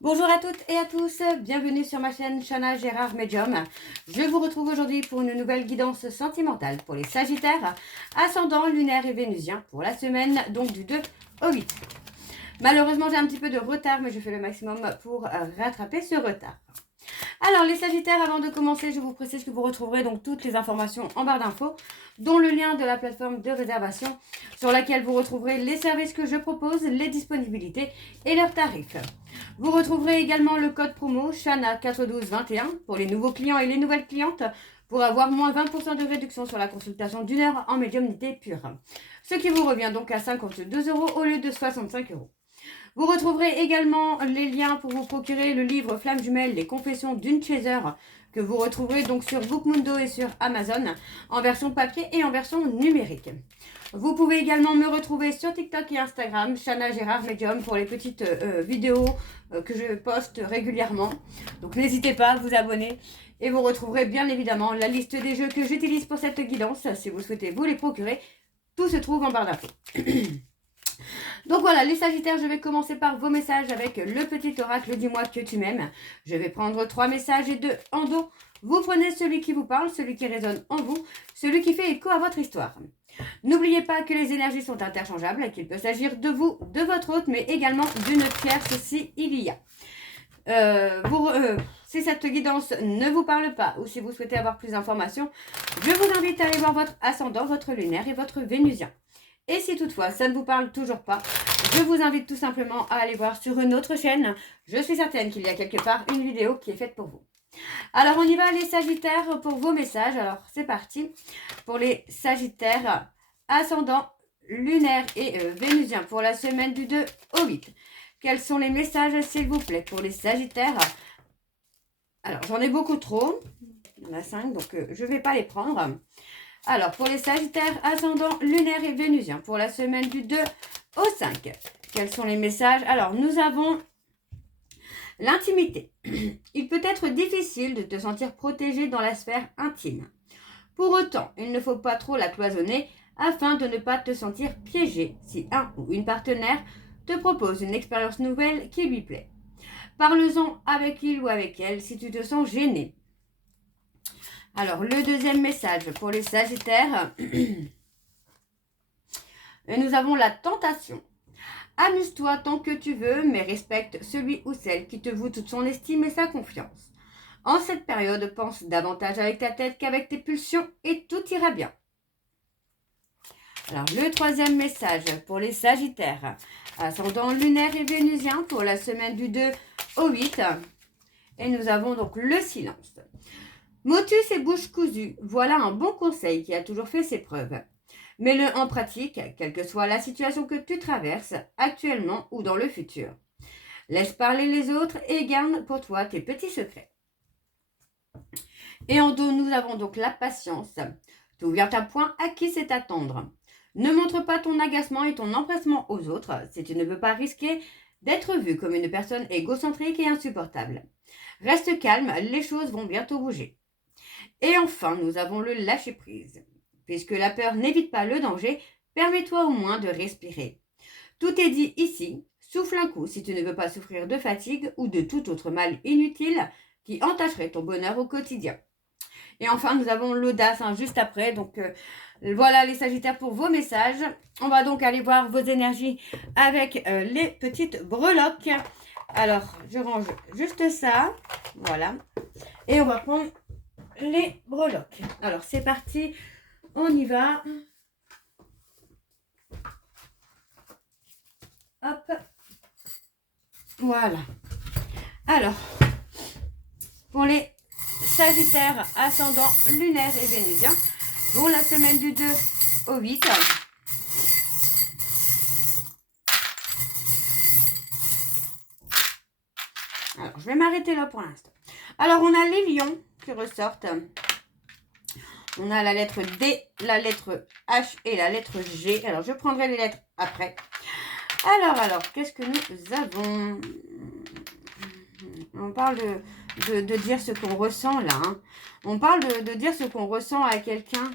Bonjour à toutes et à tous, bienvenue sur ma chaîne Chana Gérard Medium. Je vous retrouve aujourd'hui pour une nouvelle guidance sentimentale pour les Sagittaires, ascendant lunaire et vénusien pour la semaine donc du 2 au 8. Malheureusement j'ai un petit peu de retard mais je fais le maximum pour rattraper ce retard. Alors les Sagittaires, avant de commencer, je vous précise que vous retrouverez donc toutes les informations en barre d'infos, dont le lien de la plateforme de réservation sur laquelle vous retrouverez les services que je propose, les disponibilités et leurs tarifs. Vous retrouverez également le code promo CHANA41221 pour les nouveaux clients et les nouvelles clientes pour avoir moins 20% de réduction sur la consultation d'une heure en médiumnité pure. Ce qui vous revient donc à 52 € au lieu de 65 €. Vous retrouverez également les liens pour vous procurer le livre Flamme Jumelle, les confessions d'une chaser, que vous retrouverez donc sur Bookmundo et sur Amazon, en version papier et en version numérique. Vous pouvez également me retrouver sur TikTok et Instagram, Chana Gérard Medium, pour les petites vidéos que je poste régulièrement. Donc n'hésitez pas à vous abonner et vous retrouverez bien évidemment la liste des jeux que j'utilise pour cette guidance. Si vous souhaitez vous les procurer, tout se trouve en barre d'infos. Donc voilà, les Sagittaires, je vais commencer par vos messages avec le petit oracle Dis-moi que tu m'aimes. Je vais prendre 3 messages et 2 en dos. Vous prenez celui qui vous parle, celui qui résonne en vous, celui qui fait écho à votre histoire. N'oubliez pas que les énergies sont interchangeables et qu'il peut s'agir de vous, de votre hôte, mais également d'une tierce si il y a. Si cette guidance ne vous parle pas ou si vous souhaitez avoir plus d'informations, je vous invite à aller voir votre ascendant, votre lunaire et votre vénusien. Et si toutefois ça ne vous parle toujours pas, je vous invite tout simplement à aller voir sur une autre chaîne. Je suis certaine qu'il y a quelque part une vidéo qui est faite pour vous. Alors on y va les Sagittaires pour vos messages. Alors c'est parti pour les Sagittaires ascendant lunaire et vénusien pour la semaine du 2 au 8. Quels sont les messages s'il vous plaît pour les Sagittaires? Alors j'en ai beaucoup trop. Il y en a 5 donc je ne vais pas les prendre. Alors, pour les Sagittaires, ascendant lunaire et vénusien, pour la semaine du 2 au 5, quels sont les messages? Alors, nous avons l'intimité. Il peut être difficile de te sentir protégé dans la sphère intime. Pour autant, il ne faut pas trop la cloisonner afin de ne pas te sentir piégé si un ou une partenaire te propose une expérience nouvelle qui lui plaît. Parle-en avec il ou avec elle si tu te sens gêné. Alors, le deuxième message pour les Sagittaires, nous avons la tentation. Amuse-toi tant que tu veux, mais respecte celui ou celle qui te voue toute son estime et sa confiance. En cette période, pense davantage avec ta tête qu'avec tes pulsions et tout ira bien. Alors, le troisième message pour les Sagittaires, ascendant lunaire et vénusien pour la semaine du 2 au 8. Et nous avons donc le silence. Motus et bouche cousue, voilà un bon conseil qui a toujours fait ses preuves. Mets-le en pratique, quelle que soit la situation que tu traverses, actuellement ou dans le futur. Laisse parler les autres et garde pour toi tes petits secrets. Et en dos, nous avons donc la patience. Tout vient à point à qui c'est attendre. Ne montre pas ton agacement et ton empressement aux autres si tu ne veux pas risquer d'être vu comme une personne égocentrique et insupportable. Reste calme, les choses vont bientôt bouger. Et enfin, nous avons le lâcher-prise. Puisque la peur n'évite pas le danger, permets-toi au moins de respirer. Tout est dit ici. Souffle un coup si tu ne veux pas souffrir de fatigue ou de tout autre mal inutile qui entacherait ton bonheur au quotidien. Et enfin, nous avons l'audace juste après. Donc voilà les Sagittaires pour vos messages. On va donc aller voir vos énergies avec les petites breloques. Alors, je range juste ça. Voilà. Et on va prendre les breloques. Alors, c'est parti. On y va. Hop. Voilà. Alors, pour les Sagittaires ascendant lunaire et vénusien, pour la semaine du 2 au 8. Alors, je vais m'arrêter là pour l'instant. Alors, on a les lions qui ressortent. On a la lettre D, la lettre H et la lettre G. Alors, je prendrai les lettres après. Alors, qu'est-ce que nous avons? On parle de dire ce qu'on ressent là. Hein. On parle de dire ce qu'on ressent à quelqu'un.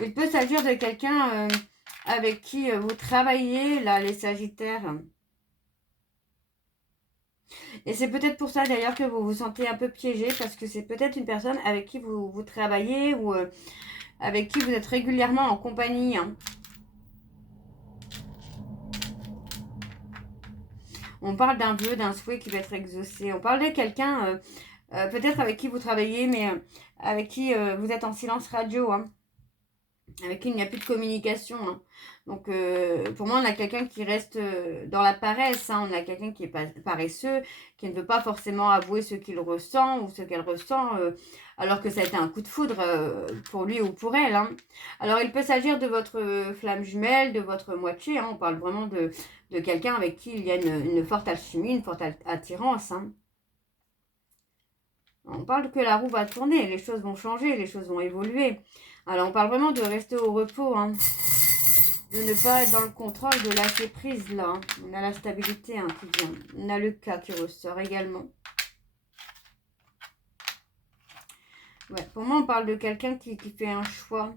Il peut s'agir de quelqu'un avec qui vous travaillez, là, les Sagittaires. Et c'est peut-être pour ça, d'ailleurs, que vous vous sentez un peu piégé, parce que c'est peut-être une personne avec qui vous travaillez ou avec qui vous êtes régulièrement en compagnie, hein. On parle d'un vœu, d'un souhait qui va être exaucé. On parle de quelqu'un, peut-être avec qui vous travaillez, mais avec qui vous êtes en silence radio, hein. Avec qui il n'y a plus de communication, hein. Donc, pour moi, on a quelqu'un qui reste dans la paresse, hein. On a quelqu'un qui est paresseux, qui ne veut pas forcément avouer ce qu'il ressent ou ce qu'elle ressent, alors que ça a été un coup de foudre pour lui ou pour elle, hein. Alors, il peut s'agir de votre flamme jumelle, de votre moitié, hein. On parle vraiment de quelqu'un avec qui il y a une forte alchimie, une forte attirance, hein. On parle que la roue va tourner, les choses vont changer, les choses vont évoluer. Alors, on parle vraiment de rester au repos, hein. De ne pas être dans le contrôle, de lâcher prise, là, hein. On a la stabilité, hein, qui vient. On a le cas qui ressort également. Ouais, pour moi, on parle de quelqu'un qui fait un choix,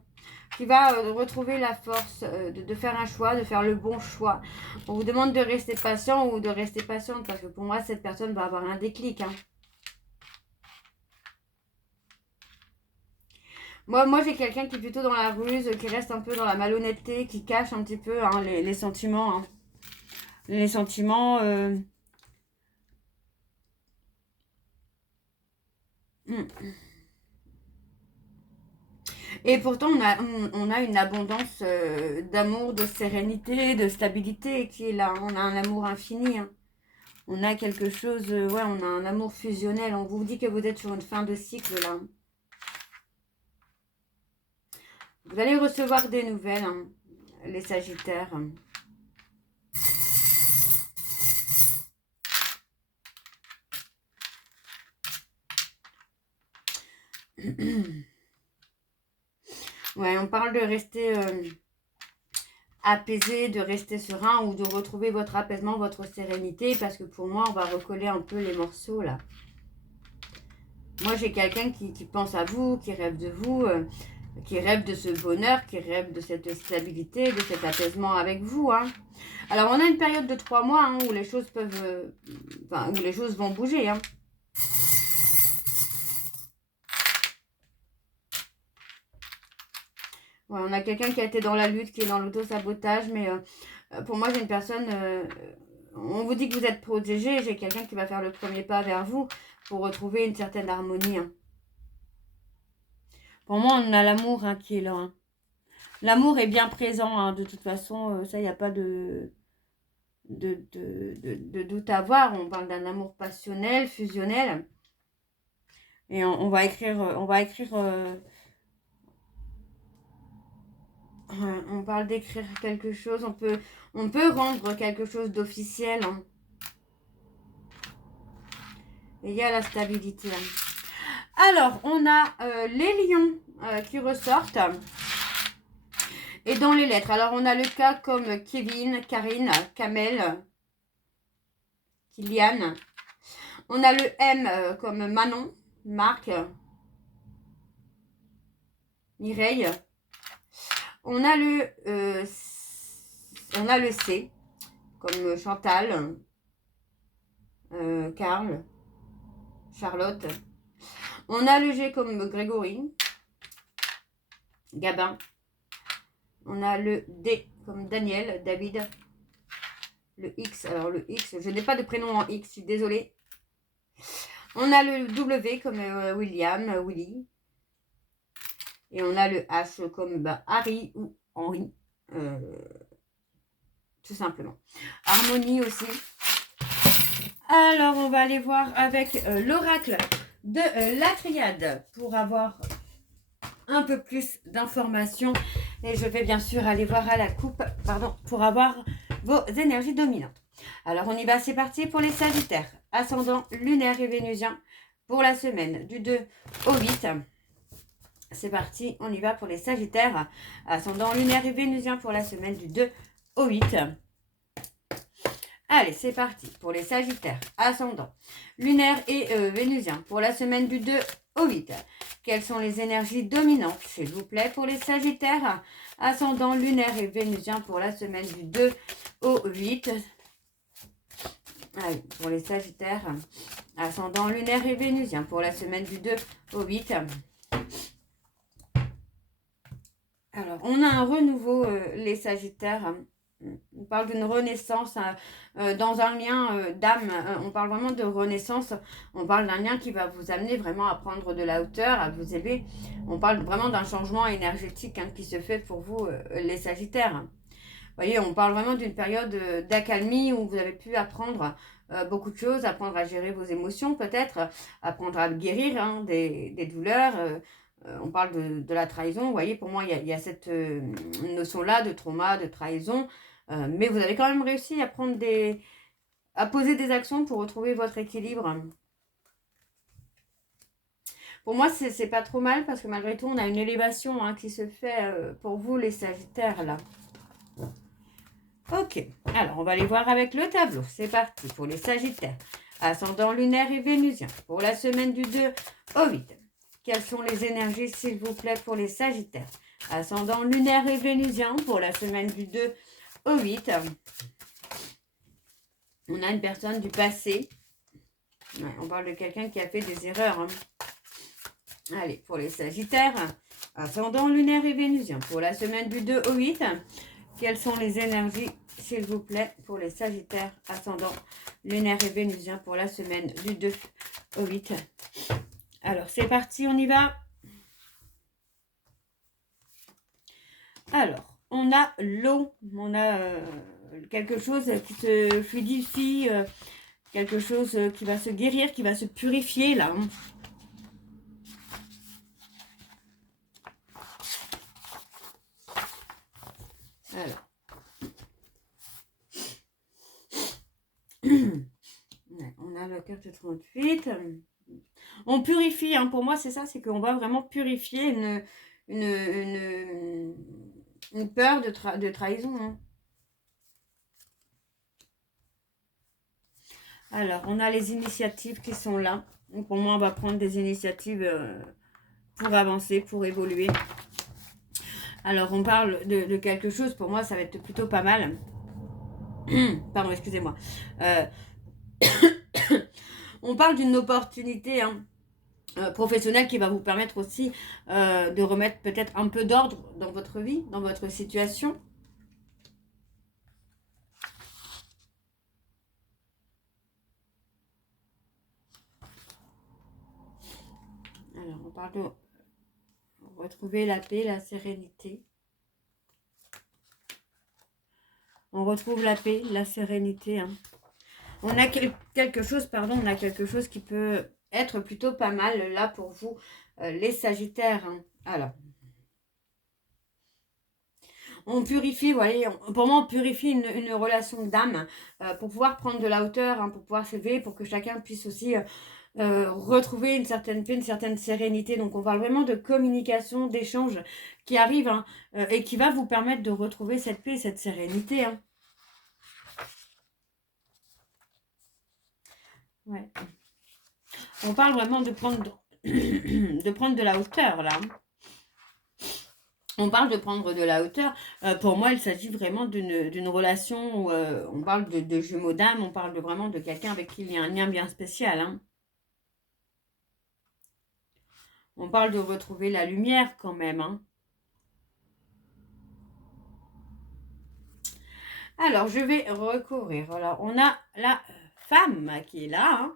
qui va retrouver la force de faire un choix, de faire le bon choix. On vous demande de rester patient ou de rester patiente, parce que pour moi, cette personne va avoir un déclic, hein. Moi j'ai quelqu'un qui est plutôt dans la ruse, qui reste un peu dans la malhonnêteté, qui cache un petit peu, hein, les sentiments, hein. Les sentiments... Et pourtant, on a une abondance d'amour, de sérénité, de stabilité qui est là. On a un amour infini, hein. On a quelque chose... ouais, on a un amour fusionnel. On vous dit que vous êtes sur une fin de cycle, là. Vous allez recevoir des nouvelles, hein, les Sagittaires. Ouais, on parle de rester apaisé, de rester serein ou de retrouver votre apaisement, votre sérénité, parce que pour moi, on va recoller un peu les morceaux, là. Moi, j'ai quelqu'un qui pense à vous, qui rêve de vous, qui rêve de ce bonheur, qui rêve de cette stabilité, de cet apaisement avec vous, hein. Alors, on a une période de 3 mois, hein, où les choses peuvent... où les choses vont bouger, hein. Ouais, on a quelqu'un qui a été dans la lutte, qui est dans l'auto-sabotage, mais pour moi, j'ai une personne... on vous dit que vous êtes protégé, j'ai quelqu'un qui va faire le premier pas vers vous pour retrouver une certaine harmonie, hein. Pour moi, on a l'amour, hein, qui est là, hein. L'amour est bien présent, hein, de toute façon, ça, il n'y a pas de doute à avoir. On parle d'un amour passionnel, fusionnel. Et on va écrire... on parle d'écrire quelque chose, on peut rendre quelque chose d'officiel, hein. Et il y a la stabilité, hein. Alors, on a les lions qui ressortent. Et dans les lettres, alors on a le cas comme Kevin, Karine, Kamel, Kylian. On a le M comme Manon, Marc, Mireille. On a le C comme Chantal, Karl, Charlotte. On a le G comme Grégory, Gabin. On a le D comme Daniel, David. Le X, alors le X, je n'ai pas de prénom en X, je suis désolée. On a le W comme William, Willy. Et on a le H comme Harry ou Henri. Tout simplement. Harmonie aussi. Alors, on va aller voir avec l'oracle de la triade pour avoir un peu plus d'informations. Et je vais bien sûr aller voir à la coupe, pardon, pour avoir vos énergies dominantes. Alors, on y va, c'est parti pour les Sagittaires. Ascendant lunaire et vénusien pour la semaine du 2 au 8. C'est parti, on y va pour les Sagittaires. Ascendant lunaire et vénusien pour la semaine du 2 au 8. Allez, c'est parti pour les Sagittaires. Ascendant lunaire et vénusien pour la semaine du 2 au 8. Quelles sont les énergies dominantes, s'il vous plaît, pour les Sagittaires, ascendant lunaire et vénusien pour la semaine du 2 au 8. Allez, pour les Sagittaires, ascendant lunaire et vénusien pour la semaine du 2 au 8. Alors, on a un renouveau, les Sagittaires. On parle d'une renaissance dans un lien d'âme. On parle vraiment de renaissance. On parle d'un lien qui va vous amener vraiment à prendre de la hauteur, à vous élever. On parle vraiment d'un changement énergétique qui se fait pour vous, les Sagittaires. Vous voyez, on parle vraiment d'une période d'accalmie où vous avez pu apprendre beaucoup de choses, apprendre à gérer vos émotions peut-être, apprendre à guérir des douleurs. On parle de la trahison. Vous voyez, pour moi, il y a cette notion-là de trauma, de trahison. Mais vous avez quand même réussi à à poser des actions pour retrouver votre équilibre. Pour moi, c'est pas trop mal parce que malgré tout, on a une élévation qui se fait pour vous, les Sagittaires, là. Ok, alors on va aller voir avec le tableau. C'est parti pour les Sagittaires. Ascendant lunaire et vénusien pour la semaine du 2 au 8. Quelles sont les énergies, s'il vous plaît, pour les Sagittaires? Ascendant lunaire et vénusien pour la semaine du 2 au 8. On a une personne du passé. Ouais, on parle de quelqu'un qui a fait des erreurs. Allez, pour les Sagittaires, ascendant lunaire et vénusien pour la semaine du 2 au 8. Quelles sont les énergies, s'il vous plaît, pour les Sagittaires, ascendant lunaire et vénusien pour la semaine du 2 au 8. Alors, c'est parti, on y va. Alors, on a l'eau, on a quelque chose qui se fluidifie, quelque chose qui va se guérir, qui va se purifier, là. Alors. On a la carte 38. On purifie, pour moi c'est ça, c'est qu'on va vraiment purifier une peur de trahison. Alors, on a les initiatives qui sont là. Donc, pour moi, on va prendre des initiatives pour avancer, pour évoluer. Alors, on parle de quelque chose, pour moi, ça va être plutôt pas mal. Pardon, excusez-moi. On parle d'une opportunité professionnelle qui va vous permettre aussi de remettre peut-être un peu d'ordre dans votre vie, dans votre situation. Alors, on parle de retrouver la paix, la sérénité. On retrouve la paix, la sérénité. On a quelque chose, on a quelque chose qui peut être plutôt pas mal là pour vous, les Sagittaires. Alors, on purifie, vous voyez, pour moi on purifie une relation d'âme pour pouvoir prendre de la hauteur, pour pouvoir s'élever, pour que chacun puisse aussi retrouver une certaine paix, une certaine sérénité. Donc on parle vraiment de communication, d'échange qui arrive et qui va vous permettre de retrouver cette paix, cette sérénité. Ouais. On parle vraiment de prendre de la hauteur là. On parle de prendre de la hauteur. Pour moi, il s'agit vraiment d'une relation où on parle de jumeaux d'âme, on parle vraiment de quelqu'un avec qui il y a un lien bien spécial. On parle de retrouver la lumière quand même. Alors, je vais recouvrir. Alors, on a la femme qui est là.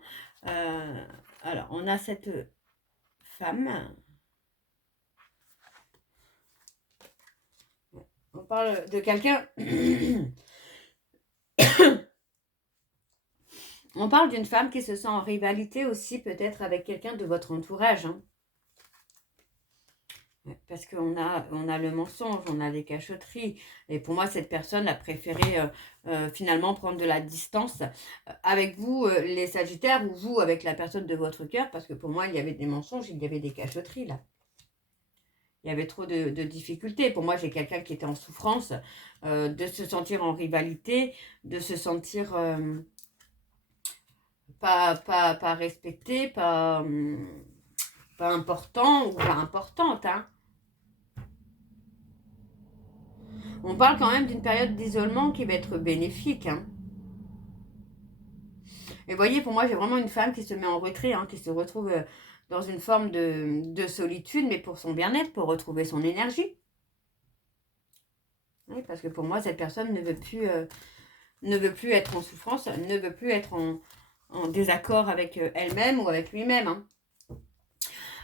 Alors, on a cette femme. On parle de quelqu'un... On parle d'une femme qui se sent en rivalité aussi, peut-être avec quelqu'un de votre entourage. Parce qu'on a le mensonge, on a des cachotteries. Et pour moi, cette personne a préféré finalement prendre de la distance avec vous, les Sagittaires, ou vous, avec la personne de votre cœur. Parce que pour moi, il y avait des mensonges, il y avait des cachotteries là. Il y avait trop de difficultés. Pour moi, j'ai quelqu'un qui était en souffrance, de se sentir en rivalité, de se sentir pas respecté, pas... pas important ou pas importante, hein. On parle quand même d'une période d'isolement qui va être bénéfique, hein. Et vous voyez, pour moi, j'ai vraiment une femme qui se met en retrait, hein, qui se retrouve dans une forme de solitude, mais pour son bien-être, pour retrouver son énergie. Oui, parce que pour moi, cette personne ne veut plus être en souffrance, ne veut plus être en désaccord avec elle-même ou avec lui-même, hein.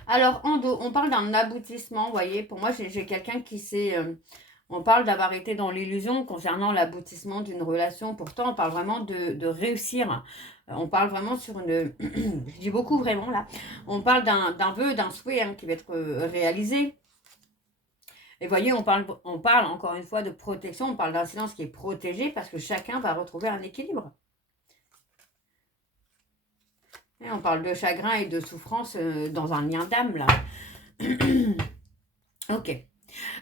Alors, en dos, on parle d'un aboutissement, vous voyez. Pour moi, j'ai quelqu'un qui s'est... on parle d'avoir été dans l'illusion concernant l'aboutissement d'une relation. Pourtant, on parle vraiment de réussir. On parle vraiment sur une... je dis beaucoup vraiment, là. On parle d'un vœu, d'un souhait, hein, qui va être réalisé. Et vous voyez, on parle encore une fois de protection. On parle d'un silence qui est protégé parce que chacun va retrouver un équilibre. Et on parle de chagrin et de souffrance dans un lien d'âme, là. Ok.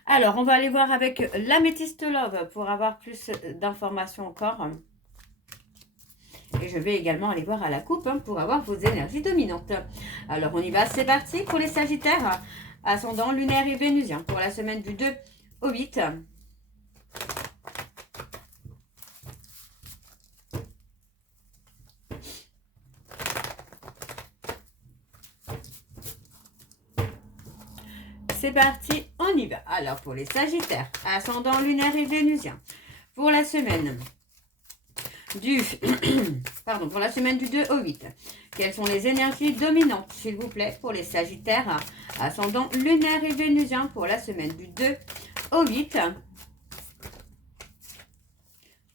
Alors, on va aller voir avec l'améthyste love pour avoir plus d'informations encore. Et je vais également aller voir à la coupe, hein, pour avoir vos énergies dominantes. Alors, on y va. C'est parti pour les sagittaires. Ascendant lunaire et vénusien pour la semaine du 2 au 8. C'est parti, on y va. Alors, pour les sagittaires, ascendant lunaire et vénusien, pour la semaine du... pardon, pour la semaine du 2 au 8. Quelles sont les énergies dominantes, s'il vous plaît, pour les sagittaires, ascendant lunaire et vénusien, pour la semaine du 2 au 8.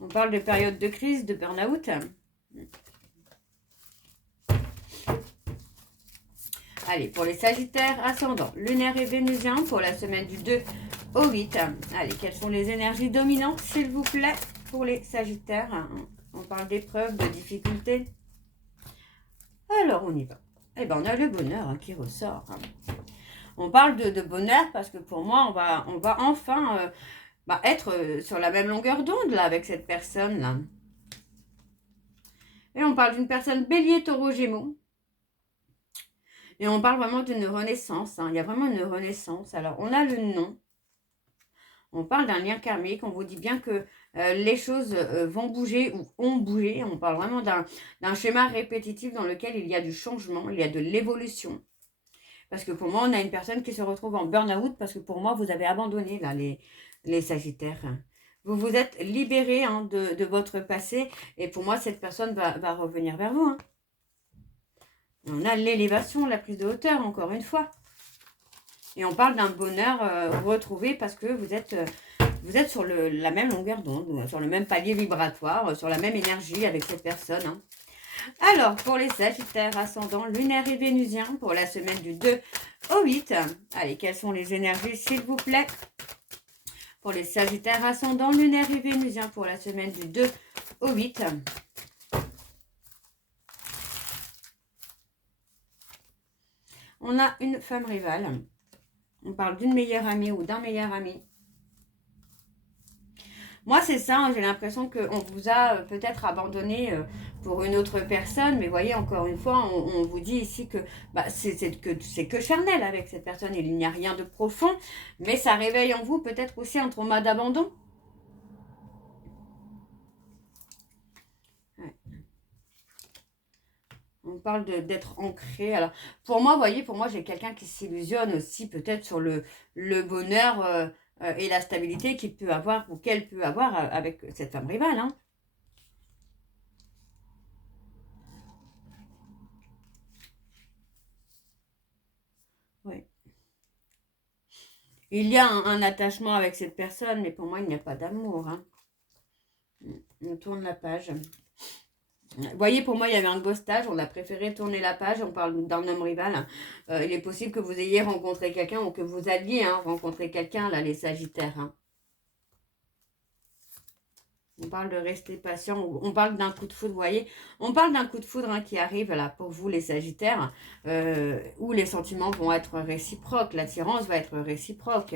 On parle de période de crise, de burn-out. Allez, pour les sagittaires, ascendant lunaire et vénusien, pour la semaine du 2 au 8. Allez, quelles sont les énergies dominantes, s'il vous plaît, pour les sagittaires? On parle d'épreuves, de difficultés. Alors, on y va. Eh bien, on a le bonheur, hein, qui ressort. On parle de bonheur parce que pour moi, on va enfin être sur la même longueur d'onde là avec cette personne-là. Et on parle d'une personne bélier, taureau, gémeaux. Et on parle vraiment d'une renaissance, hein. Il y a vraiment une renaissance. Alors, on a le nom. On parle d'un lien karmique. On vous dit bien que les choses vont bouger ou ont bougé. On parle vraiment d'un schéma répétitif dans lequel il y a du changement, il y a de l'évolution. Parce que pour moi, on a une personne qui se retrouve en burn-out parce que pour moi, vous avez abandonné là, les sagittaires. Vous vous êtes libérés, hein, de votre passé. Et pour moi, cette personne va revenir vers vous, hein. On a l'élévation, la prise de hauteur, encore une fois. Et on parle d'un bonheur retrouvé parce que vous êtes sur la même longueur d'onde, sur le même palier vibratoire, sur la même énergie avec cette personne, hein. Alors, pour les sagittaires, ascendant lunaire et vénusien, pour la semaine du 2 au 8. Allez, quelles sont les énergies, s'il vous plaît? Pour les sagittaires, ascendant lunaire et vénusien, pour la semaine du 2 au 8. On a une femme rivale. On parle d'une meilleure amie ou d'un meilleur ami. Moi, c'est ça, hein, j'ai l'impression qu'on vous a peut-être abandonné pour une autre personne. Mais voyez, encore une fois, on vous dit ici que c'est que charnel avec cette personne. Il n'y a rien de profond. Mais ça réveille en vous peut-être aussi un trauma d'abandon. On parle d'être ancré. Alors, pour moi, vous voyez, pour moi, j'ai quelqu'un qui s'illusionne aussi peut-être sur le bonheur et la stabilité qu'il peut avoir ou qu'elle peut avoir avec cette femme rivale, hein. Oui. Il y a un attachement avec cette personne, mais pour moi, il n'y a pas d'amour, hein. On tourne la page. Vous voyez, pour moi, il y avait un ghostage. On a préféré tourner la page. On parle d'un homme rival. Il est possible que vous ayez rencontré quelqu'un ou que vous alliez, hein, rencontrer quelqu'un, là, les sagittaires, hein. On parle de rester patient. On parle d'un coup de foudre, vous voyez. On parle d'un coup de foudre, hein, qui arrive, là, pour vous, les sagittaires, où les sentiments vont être réciproques. L'attirance va être réciproque.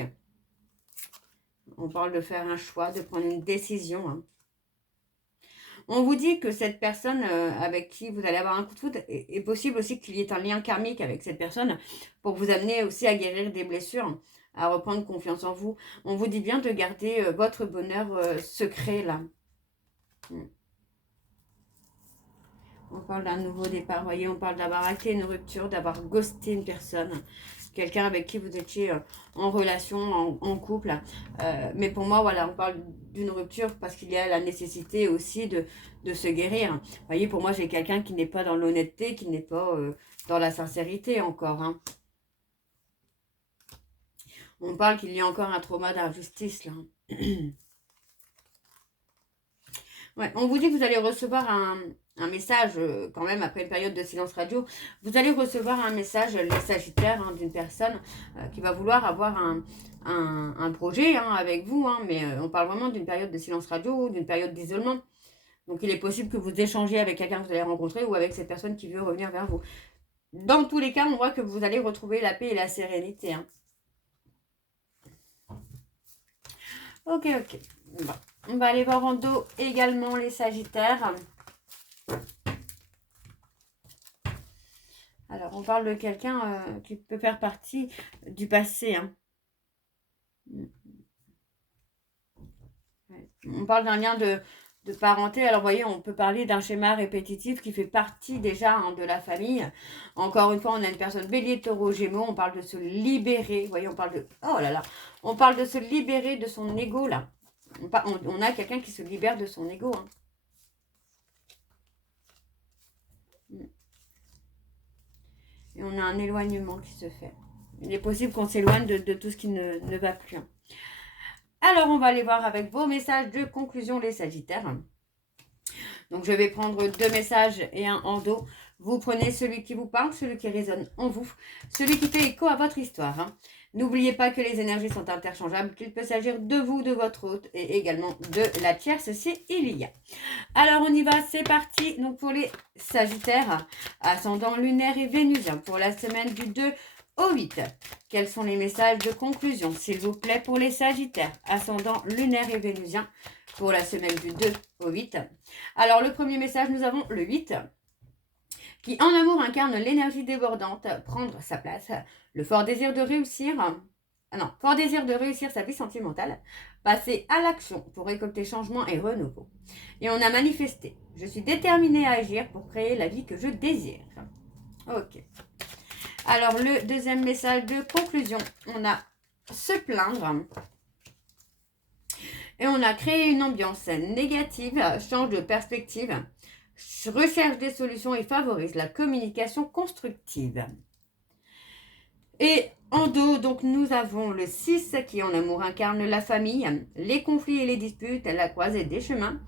On parle de faire un choix, de prendre une décision, hein. On vous dit que cette personne avec qui vous allez avoir un coup de foudre, est possible aussi qu'il y ait un lien karmique avec cette personne pour vous amener aussi à guérir des blessures, à reprendre confiance en vous. On vous dit bien de garder votre bonheur secret là. On parle d'un nouveau départ, vous voyez, on parle d'avoir arrêté une rupture, d'avoir ghosté une personne, quelqu'un avec qui vous étiez en relation, en couple. Mais pour moi, voilà, on parle d'une rupture parce qu'il y a la nécessité aussi de se guérir. Vous voyez, pour moi, j'ai quelqu'un qui n'est pas dans l'honnêteté, qui n'est pas dans la sincérité encore. Hein. On parle qu'il y a encore un trauma d'injustice, là. Ouais, on vous dit que vous allez recevoir un message, quand même, après une période de silence radio. Vous allez recevoir un message, les Sagittaires, hein, d'une personne qui va vouloir avoir un projet hein, avec vous. Hein, mais on parle vraiment d'une période de silence radio, d'une période d'isolement. Donc, il est possible que vous échangez avec quelqu'un que vous allez rencontrer ou avec cette personne qui veut revenir vers vous. Dans tous les cas, on voit que vous allez retrouver la paix et la sérénité. Hein. Ok. Bon. On va aller voir en dos également les Sagittaires. Alors, on parle de quelqu'un qui peut faire partie du passé. Hein. On parle d'un lien de parenté. Alors, vous voyez, on peut parler d'un schéma répétitif qui fait partie déjà hein, de la famille. Encore une fois, on a une personne bélier, taureau, gémeaux. On parle de se libérer. Vous voyez, on parle de... Oh là là. On parle de se libérer de son ego, là. On a quelqu'un qui se libère de son ego. Hein. Et on a un éloignement qui se fait. Il est possible qu'on s'éloigne de tout ce qui ne va plus. Hein. Alors, on va aller voir avec vos messages de conclusion, les Sagittaires. Donc, je vais prendre 2 messages et un en dos. Vous prenez celui qui vous parle, celui qui résonne en vous, celui qui fait écho à votre histoire. Hein. N'oubliez pas que les énergies sont interchangeables, qu'il peut s'agir de vous, de votre hôte et également de la tierce si il y a. Alors, on y va, c'est parti. Donc, pour les Sagittaires, ascendant lunaire et vénusien, pour la semaine du 2 au 8. Quels sont les messages de conclusion, s'il vous plaît, pour les Sagittaires, ascendant lunaire et vénusien, pour la semaine du 2 au 8. Alors, le premier message, nous avons le 8, qui en amour incarne l'énergie débordante, prendre sa place, le fort désir de réussir, fort désir de réussir sa vie sentimentale, passer à l'action pour récolter changement et renouveau. Et on a manifesté, je suis déterminée à agir pour créer la vie que je désire. Ok. Alors, le deuxième message de conclusion, on a se plaindre. Et on a créé une ambiance négative, change de perspective, recherche des solutions et favorise la communication constructive. Et en dos, donc, nous avons le 6 qui en amour incarne la famille, les conflits et les disputes, la croisée des chemins,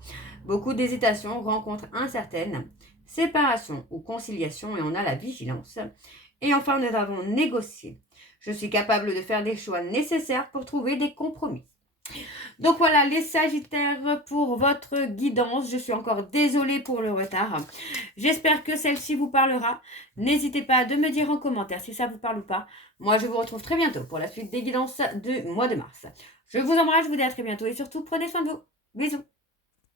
beaucoup d'hésitations, rencontres incertaines, séparation ou conciliation et on a la vigilance. Et enfin, nous avons négocié. Je suis capable de faire des choix nécessaires pour trouver des compromis. Donc voilà les Sagittaires pour votre guidance. Je suis encore désolée pour le retard. J'espère que celle-ci vous parlera. N'hésitez pas à me dire en commentaire si ça vous parle ou pas. Moi je vous retrouve très bientôt pour la suite des guidances du mois de mars. Je vous embrasse, je vous dis à très bientôt et surtout prenez soin de vous. Bisous.